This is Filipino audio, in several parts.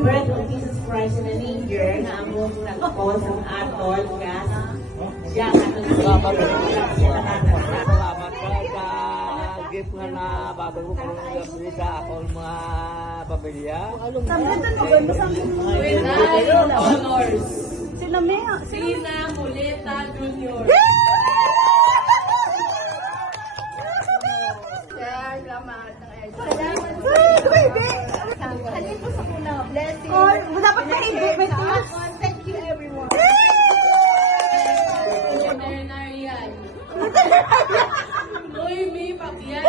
birth of Jesus Christ in a manger na among nag-cause ang atol gas siya ang atol Salamat ka sa gift nga na babago ko ng sa akong mga pamilya. with high honors. Sila Mea. Sina Muleta Jr. Halin po sa muna. Blessing. Dapat ka-invite Thank you everyone. Veterinarian. Noemi Papian.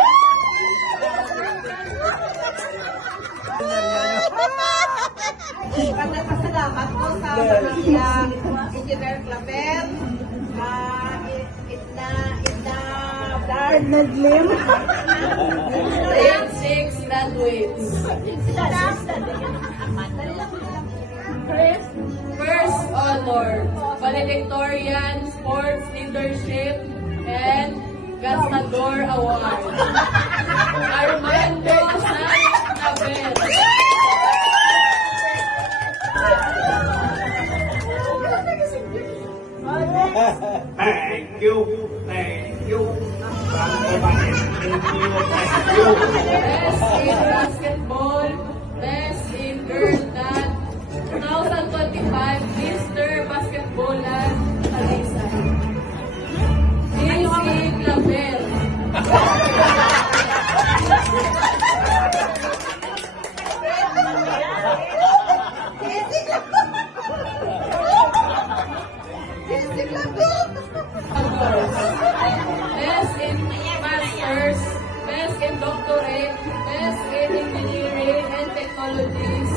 Nagpasalamat ko sa pamilya Engineer Claver, Naglim. Grade 6 graduates. First honor, valedictorian, sports leadership, and Gastador Award. Armando Sainz Abel. Thank you. Thank you. Thank you. Best in basketball, best in girl dad, 2025 Mr. Basketballan Talisay. JC Clavel. Best in masters, best in doctorate, best in engineering and technologies.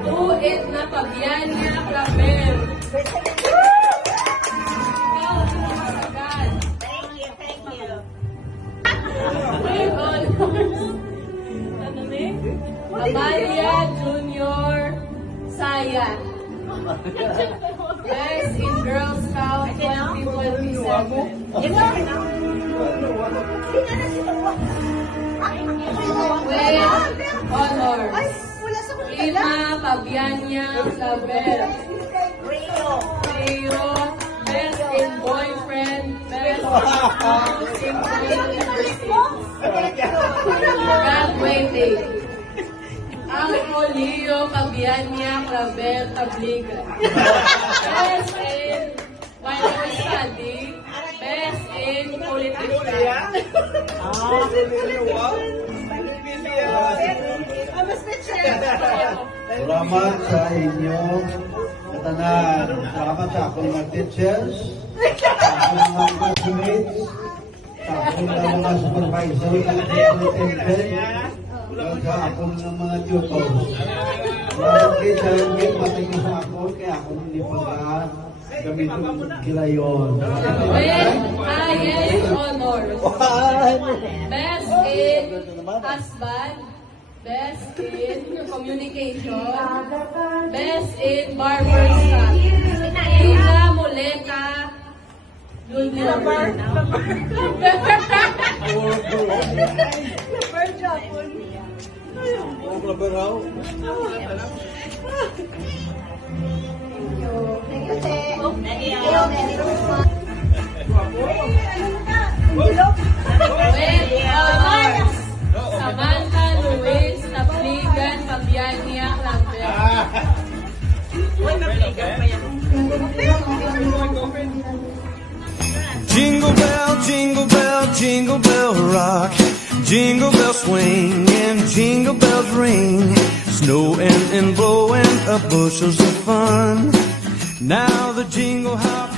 Tuit na Pabianya Clavel. Ikaw ang pinakasagan. Thank you. With honors. Ano ni? Amalia Junior Sayat. Best in Girl Scout 2027. With honors. Ina Pabianya Clavel. Rio. Best in boyfriend. Best in graduating. Ang Leo Pabianya Clavel Tabliga. Best in Bible study. Best in politics. Salamat sa inyo katanan. Salamat sa akong mga teachers, sa akong mga classmates, sa akong mga supervisor, sa superintendent, sa akong mga tutors. Salamat kayo sa inyo patingin sa ako, kaya ako hindi gamitin gilayon. With highest honors. Best in husband. Best in communication. Best in barbershop. Ina Muleta Junior. With honors. Samantha Luis Tapligan Pabianya Clavel. Jingle bell rock, jingle bell swing, and jingle bells ring. Snowing and blowing up bushels of fun. Now the jingle hop